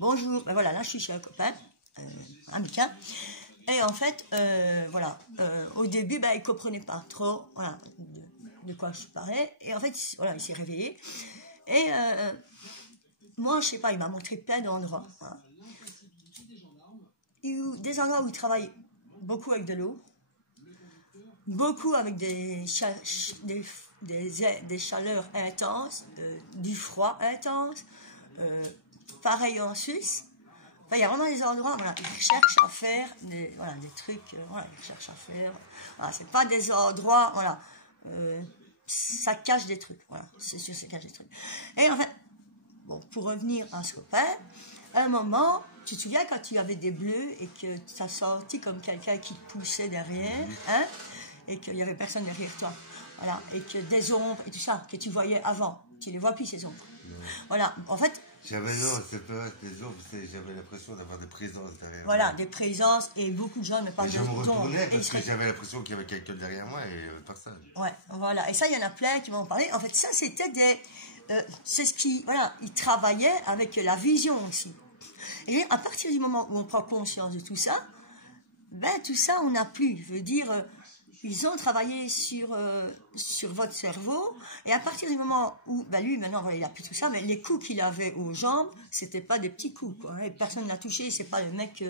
bonjour, ben voilà, là je suis chez un copain, un Mika, et en fait, voilà, au début, ben, il ne comprenait pas trop, voilà, de quoi je parlais, et en fait, voilà, il s'est réveillé, et moi, je sais pas, il m'a montré plein d'endroits, voilà. Des endroits où il travaille beaucoup avec de l'eau, beaucoup avec des chaleurs intenses, du froid intense, pareil en Suisse. Enfin, il y a vraiment des endroits, voilà, ils cherchent à faire voilà, des trucs, voilà, ils cherchent à faire. Voilà, c'est pas des endroits, voilà, ça cache des trucs, voilà, c'est sûr, ça cache des trucs. Et en fait, bon, pour revenir à ce copain, à un moment, tu te souviens quand tu avais des bleus et que tu as senti comme quelqu'un qui te poussait derrière, hein, et qu'il n'y avait personne derrière toi, voilà, et que des ombres et tout ça, que tu voyais avant, tu les vois plus ces ombres. Voilà, en fait. J'avais non, c'est pas des ombres, j'avais l'impression d'avoir des présences derrière. Voilà, des présences et beaucoup de gens, mais pas de je me retournais parce que j'avais l'impression qu'il y avait quelqu'un derrière moi et personne. Ouais, voilà, et ça, il y en a plein qui m'ont parlé. En fait, ça, c'était des. C'est ce qui. Voilà, ils travaillaient avec la vision aussi. Et à partir du moment où on prend conscience de tout ça, ben tout ça, on n'a plus. Je veux dire, ils ont travaillé sur votre cerveau, et à partir du moment où, ben lui, maintenant, voilà, il n'a plus tout ça, mais les coups qu'il avait aux jambes, c'était pas des petits coups, quoi. Et personne ne l'a touché, c'est pas le mec qui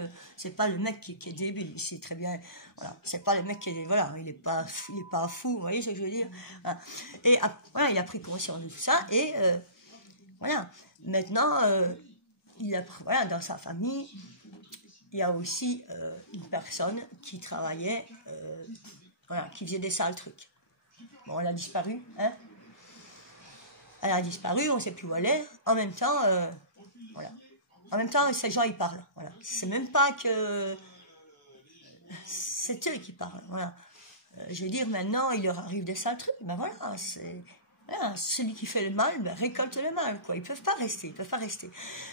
est débile, il sait très bien, voilà, c'est pas le mec qui est, voilà, il est pas fou, vous voyez ce que je veux dire, voilà. Et voilà, il a pris conscience de tout ça, et voilà, maintenant, voilà, dans sa famille, il y a aussi une personne qui travaillait, voilà, qui faisait des sales trucs. Bon, elle a disparu, hein. Elle a disparu, on ne sait plus où elle est. En même temps, voilà. En même temps, ces gens, ils parlent, voilà. C'est même pas que... C'est eux qui parlent, voilà. Je veux dire, maintenant, il leur arrive des sales trucs, ben voilà, c'est... Voilà, celui qui fait le mal, ben, récolte le mal, quoi. Ils peuvent pas rester.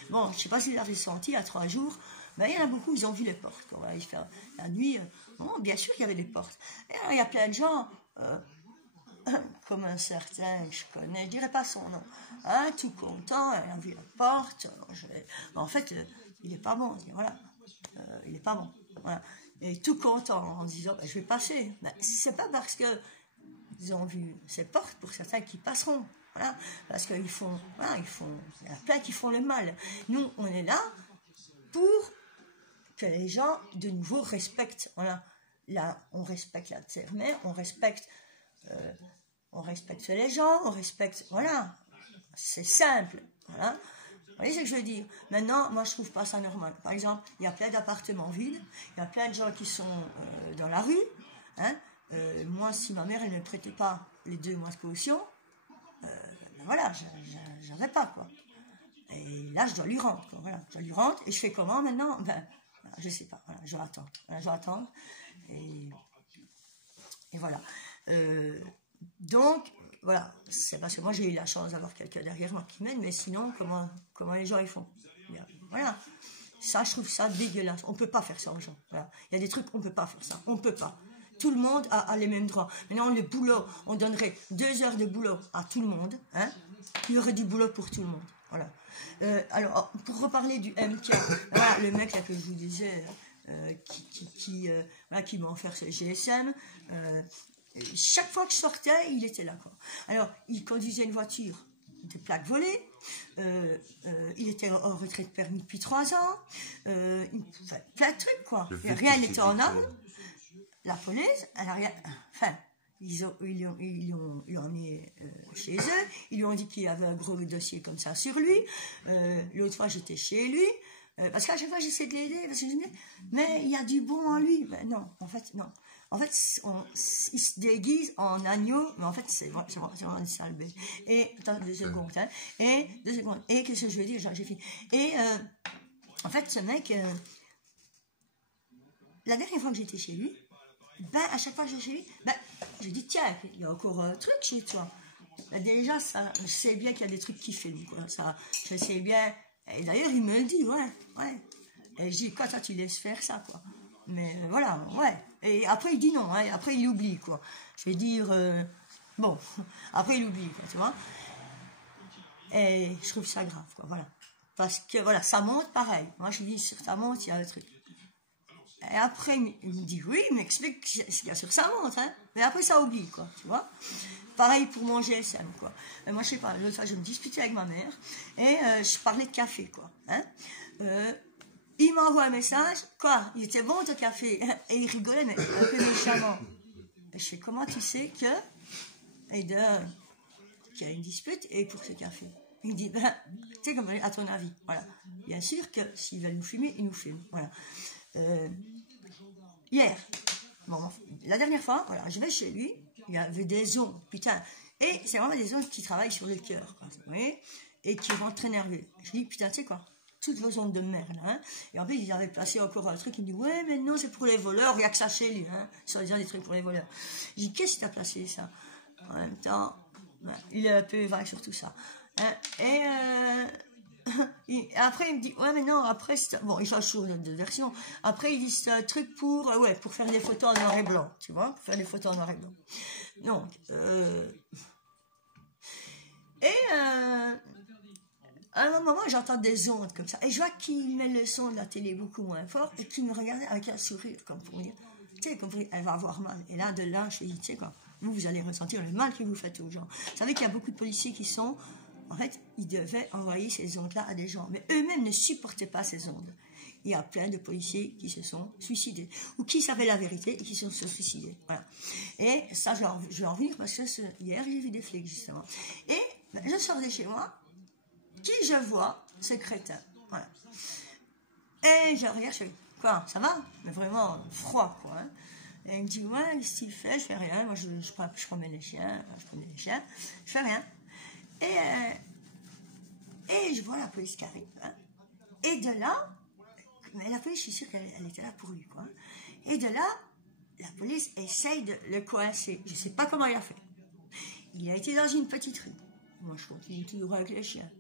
Bon, je sais pas si vous l'avez senti, il y a 3 jours, ben, il y en a beaucoup, ils ont vu les portes, quoi. Voilà, la nuit, bon, bien sûr qu'il y avait des portes. Et alors, il y a plein de gens, comme un certain que je connais, je dirais pas son nom, hein, tout content, il a vu la porte, ben, en fait, il est pas bon, voilà, il est pas bon, voilà. Et tout content en disant, ben, je vais passer. Ben, c'est pas parce que ils ont vu ces portes pour certains qui passeront, voilà, parce qu'ils font, voilà, il y a plein qui font le mal. Nous, on est là pour que les gens, de nouveau, respectent, voilà, là, on respecte la terre-mère, on respecte les gens, on respecte, voilà, c'est simple, voilà. Vous voyez ce que je veux dire? Maintenant, moi, je trouve pas ça normal. Par exemple, il y a plein d'appartements vides, il y a plein de gens qui sont dans la rue, hein. Moi, si ma mère, elle ne me prêtait pas les 2 mois de caution, ben voilà, j'avais pas, quoi. Et là, je dois lui rendre, quoi, voilà. Je lui rendre, et je fais comment maintenant? Ben, je sais pas, voilà, je vais attendre. Voilà, je vais attendre, et voilà. Donc, voilà, c'est parce que moi, j'ai eu la chance d'avoir quelqu'un derrière moi qui m'aide, mais sinon, comment les gens, ils font? Voilà. Ça, je trouve ça dégueulasse. On peut pas faire ça aux gens, voilà. Il y a des trucs, on peut pas faire ça, on peut pas. Tout le monde a les mêmes droits. Maintenant, le boulot, on donnerait 2 heures de boulot à tout le monde, hein. Il y aurait du boulot pour tout le monde, voilà. Alors, pour reparler du MK, voilà, le mec là que je vous disais, qui m'a offert ce GSM, chaque fois que je sortais, il était là, quoi. Alors, il conduisait une voiture de plaques volées, il était en retrait de permis depuis 3 ans, enfin, plein de trucs, quoi. Rien n'était en ordre. La police, elle a rien, enfin, ils l'ont emmené chez eux, ils lui ont dit qu'il y avait un gros dossier comme ça sur lui. L'autre fois, j'étais chez lui, parce qu'à chaque fois, j'essaie de l'aider, parce que je me dis, mais il y a du bon en lui. Ben non, en fait, non. En fait, il se déguise en agneau, mais en fait, c'est vraiment une sale bête. Et, attends, 2 secondes, hein, et 2 secondes, et qu'est-ce que je veux dire, j'ai fini. Et, en fait, ce mec, la dernière fois que j'étais chez lui, ben, à chaque fois que j'étais chez lui, ben, je dis, tiens, il y a encore un truc chez toi. Ben, déjà, ça, je sais bien qu'il y a des trucs qui filment, quoi. Ça, je sais bien. Et d'ailleurs, il me le dit, ouais. Et je dis, quoi, toi, tu laisses faire ça, quoi. Mais voilà, ouais. Et après, il dit non, hein. Après, il oublie, quoi. Je vais dire, bon, après, il oublie, quoi, tu vois. Et je trouve ça grave, quoi, voilà. parce que voilà, ça monte pareil. Moi, je dis, sur ça monte, il y a un truc. Et après, il me dit, oui, il m'explique ce qu'il y a sur ça monte, hein. Mais après, ça oublie, quoi, tu vois. Pareil pour mon GSM, quoi. Et moi, je sais pas, l'autre fois, je me disputais avec ma mère, et je parlais de café, quoi, hein. Il m'envoie un message, quoi, il était bon ton café, et il rigolait, mais un peu méchamment. Et je fais, comment tu sais que, et qu'il y a une dispute, et pour ce café. Il me dit, ben, tu sais, comme à ton avis, voilà. Bien sûr que s'ils veulent nous fumer, ils nous fument, voilà. Hier, bon, la dernière fois, voilà, je vais chez lui, il y avait des ondes, putain, et c'est vraiment des ondes qui travaillent sur le cœur, quoi, vous voyez, et qui vont très nerveux. Je dis, putain, tu sais quoi, toutes vos ondes de merde, hein. Et en plus, ils avaient placé encore un truc, il me dit, ouais, mais non, c'est pour les voleurs, il n'y a que ça chez lui, hein, soi-disant des trucs pour les voleurs. Je dis, qu'est-ce que tu as placé ça? En même temps, ben, il est un peu vague sur tout ça. Hein, et après, il me dit, ouais, mais non, après, bon, il change toujours de version. Après, il dit, c'est un truc pour, ouais, pour faire des photos en noir et blanc, tu vois, pour faire des photos en noir et blanc. Donc, à un moment, j'entends des ondes comme ça, et je vois qu'il met le son de la télé beaucoup moins fort, et qu'il me regardait avec un sourire, comme pour dire, tu sais, comme pour dire, elle va avoir mal. Et là, de là, je lui dis, tu sais quoi, vous allez ressentir le mal que vous faites aux gens. Vous savez qu'il y a beaucoup de policiers qui sont, en fait, ils devaient envoyer ces ondes-là à des gens, mais eux-mêmes ne supportaient pas ces ondes. Il y a plein de policiers qui se sont suicidés, ou qui savaient la vérité et qui se sont suicidés. Voilà. Et ça, je vais en venir parce que hier, j'ai vu des flics, justement. Et ben, je sors de chez moi, qui je vois, ce crétin. Voilà. Et je regarde, je fais, quoi, ça va? Mais vraiment froid, quoi. Hein. Et il me dit, ouais, qu'est-ce qu'il fait? Je fais rien. Moi, je promène les chiens, je fais rien. Et je vois la police qui arrive. Hein. Et de là, mais la police, je suis sûre qu'elle était là pour lui, quoi. Et de là, la police essaye de le coincer. Je ne sais pas comment il a fait. Il a été dans une petite rue. Moi, je continue toujours avec les chiens.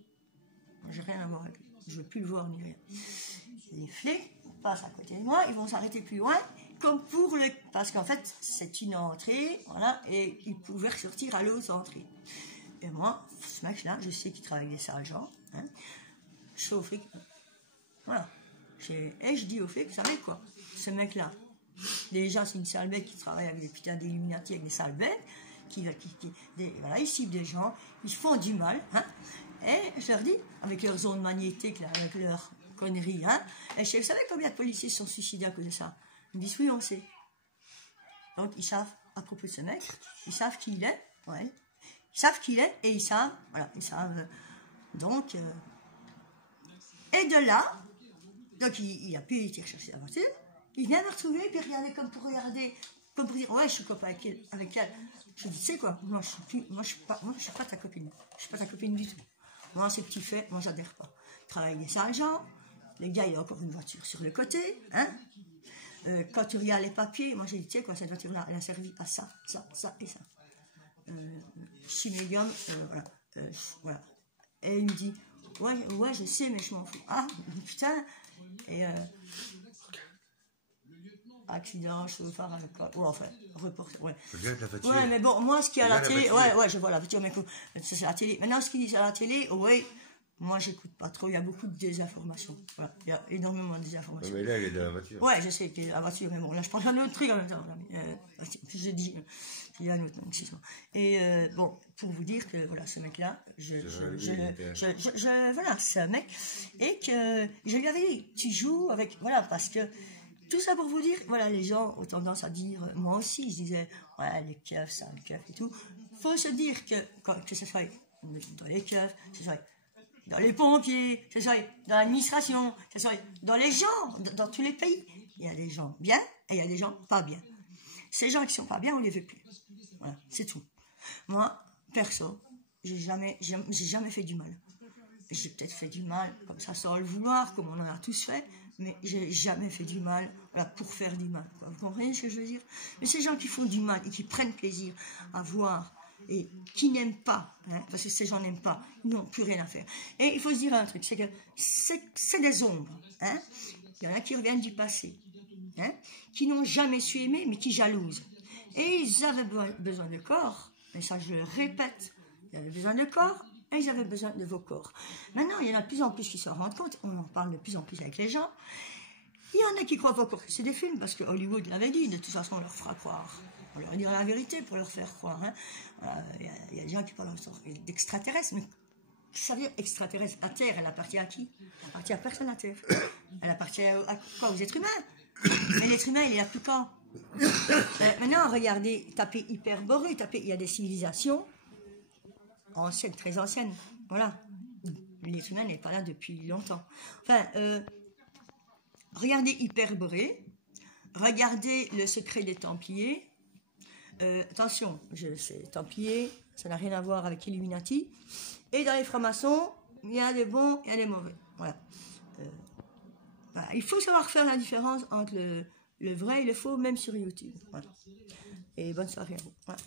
Moi, j'ai rien à voir avec lui. Je ne veux plus le voir ni rien. Les flics passent à côté de moi, ils vont s'arrêter plus loin, comme pour le... Parce qu'en fait, c'est une entrée, voilà, et ils pouvaient ressortir à l'autre entrée. Et moi, ce mec-là, je sais qu'il travaille avec des sales gens, hein, je fais au flic, voilà. Et je dis au flic, vous savez quoi, ce mec-là, déjà, c'est une sale bête qui travaille avec des putains d'Illuminati, avec des sales bêtes, voilà, ils ciblent des gens, ils font du mal, hein, et je leur dis, avec leurs ondes magnétiques, là, avec leurs conneries, hein, et je sais, vous savez combien de policiers sont suicidés à cause de ça? Ils me disent, oui, on sait. Donc, ils savent, à propos de ce mec, ils savent qui il est, ouais, ils savent qui il est, et ils savent, voilà, ils savent, donc, et de là, donc il a pu aller chercher la voiture, il vient me retrouver, puis regarder comme pour dire, ouais, je suis copain avec elle. Je lui dis, tu sais quoi, moi, je suis pas ta copine. Je suis pas ta copine du tout. Moi, ce que tu fais, moi, j'adhère pas. Travailler avec des sales gens, le gars, il a encore une voiture sur le côté, hein. Quand tu regardes les papiers, moi, j'ai dit, tu sais quoi, cette voiture-là, elle a servi à ça, ça, ça et ça. Chimégum, voilà. Voilà. Et il me dit, ouais, je sais, mais je m'en fous. Ah, putain. Et accident, chauffard, enfin, reporter, ouais. Ouais, mais bon, moi, ce qu'il y a à la télé, ouais, je vois la voiture, mais c'est la télé. Maintenant, ce qu'ils disent à la télé, ouais, moi, j'écoute pas trop, il y a beaucoup de désinformation. Voilà, il y a énormément de désinformation. Mais là, il est dans la voiture. Ouais, je sais qu'il est dans la voiture, mais bon, là, je prends un autre truc en même temps. J'ai dit, il y a un autre, excuse-moi. Et bon, pour vous dire que, voilà, ce mec-là, voilà, c'est un mec, et que je lui avais dit, tu joues avec, voilà, parce que, tout ça pour vous dire, voilà, les gens ont tendance à dire, moi aussi, je disais, ouais, les keufs, ça, les keufs et tout. Faut se dire que ce soit dans les keufs, que ce soit dans les pompiers, que ce soit dans l'administration, que ce soit dans les gens, dans tous les pays. Il y a des gens bien et il y a des gens pas bien. Ces gens qui sont pas bien, on les veut plus. Voilà, c'est tout. Moi, perso, j'ai jamais fait du mal. J'ai peut-être fait du mal, comme ça, sans le vouloir, comme on en a tous fait, mais j'ai jamais fait du mal, voilà, pour faire du mal, quoi. Vous comprenez ce que je veux dire? Mais ces gens qui font du mal et qui prennent plaisir à voir et qui n'aiment pas, hein, parce que ces gens n'aiment pas, ils n'ont plus rien à faire. Et il faut se dire un truc, c'est que c'est des ombres, hein. Il y en a qui reviennent du passé, hein, qui n'ont jamais su aimer, mais qui jalousent. Et ils avaient besoin de corps, mais ça je le répète, ils avaient besoin de corps, Et ils avaient besoin de vos corps. Maintenant, il y en a de plus en plus qui s'en rendent compte. On en parle de plus en plus avec les gens. Il y en a qui croient encore que c'est des films, parce que Hollywood l'avait dit. De toute façon, on leur fera croire. On leur dira la vérité pour leur faire croire. Hein. Il y a des gens qui parlent d'extraterrestres. Mais ça veut dire extraterrestre. La Terre, elle appartient à qui? Elle appartient à personne, la Terre. Elle appartient à quoi? Aux êtres humains. Mais l'être humain, il est là plus quand? Maintenant, regardez, tapez Hyperborée, il y a des civilisations anciennes, très anciennes. Voilà. L'être humain n'est pas là depuis longtemps. Enfin, regardez Hyperborée, regardez le secret des Templiers. Attention, je sais, Templiers, ça n'a rien à voir avec Illuminati. Et dans les francs-maçons, il y a des bons, il y a des mauvais. Voilà. Voilà. Il faut savoir faire la différence entre le vrai et le faux, même sur YouTube. Voilà. Et bonne soirée à vous. Voilà.